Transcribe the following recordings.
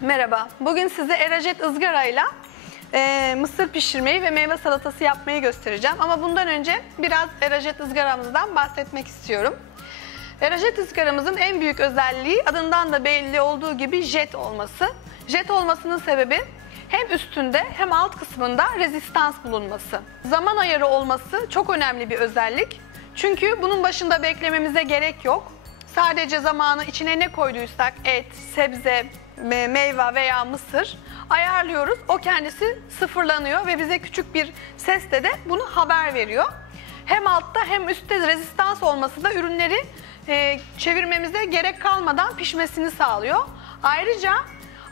Merhaba. Bugün size erajet ızgarayla e, mısır pişirmeyi ve meyve salatası yapmayı göstereceğim. Ama bundan önce biraz erajet ızgaramızdan bahsetmek istiyorum. Erajet ızgaramızın en büyük özelliği adından da belli olduğu gibi jet olması. Jet olmasının sebebi hem üstünde hem alt kısmında rezistans bulunması. Zaman ayarı olması çok önemli bir özellik. Çünkü bunun başında beklememize gerek yok. Sadece zamanı içine ne koyduysak et, sebze, me- meyve veya mısır ayarlıyoruz. O kendisi sıfırlanıyor ve bize küçük bir sesle de bunu haber veriyor. Hem altta hem üstte rezistans olması da ürünleri e, çevirmemize gerek kalmadan pişmesini sağlıyor. Ayrıca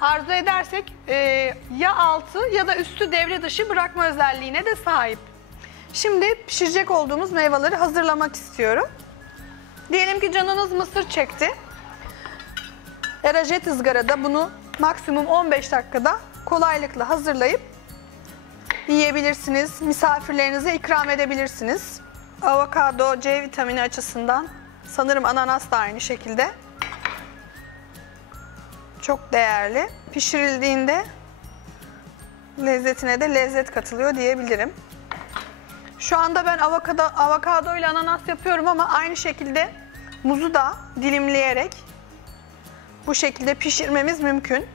arzu edersek e, ya altı ya da üstü devre dışı bırakma özelliğine de sahip. Şimdi pişirecek olduğumuz meyveleri hazırlamak istiyorum. Diyelim ki canınız mısır çekti. Erajet ızgarada bunu maksimum 15 dakikada kolaylıkla hazırlayıp yiyebilirsiniz. Misafirlerinize ikram edebilirsiniz. Avokado C vitamini açısından sanırım ananas da aynı şekilde. Çok değerli. Pişirildiğinde lezzetine de lezzet katılıyor diyebilirim. Şu anda ben avokado, avokado ile ananas yapıyorum ama aynı şekilde muzu da dilimleyerek bu şekilde pişirmemiz mümkün.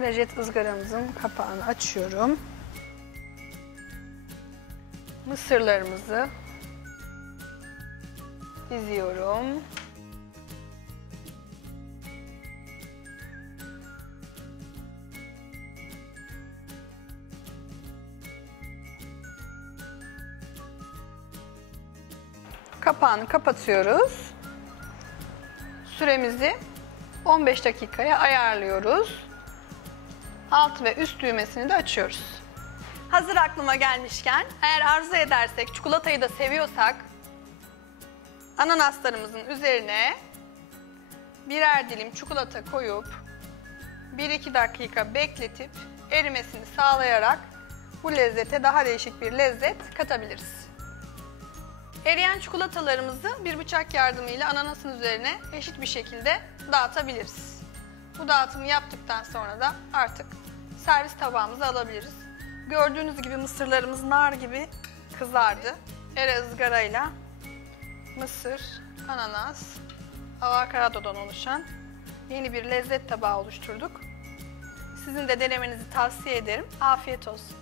Recet ızgaramızın kapağını açıyorum. Mısırlarımızı diziyorum. Kapağını kapatıyoruz. Süremizi 15 dakikaya ayarlıyoruz. Alt ve üst düğmesini de açıyoruz. Hazır aklıma gelmişken eğer arzu edersek çikolatayı da seviyorsak ananaslarımızın üzerine birer dilim çikolata koyup 1-2 dakika bekletip erimesini sağlayarak bu lezzete daha değişik bir lezzet katabiliriz. Eriyen çikolatalarımızı bir bıçak yardımıyla ananasın üzerine eşit bir şekilde dağıtabiliriz. Bu dağıtımı yaptıktan sonra da artık servis tabağımıza alabiliriz. Gördüğünüz gibi mısırlarımız nar gibi kızardı. Ere ızgarayla mısır, ananas, avokadodan oluşan yeni bir lezzet tabağı oluşturduk. Sizin de denemenizi tavsiye ederim. Afiyet olsun.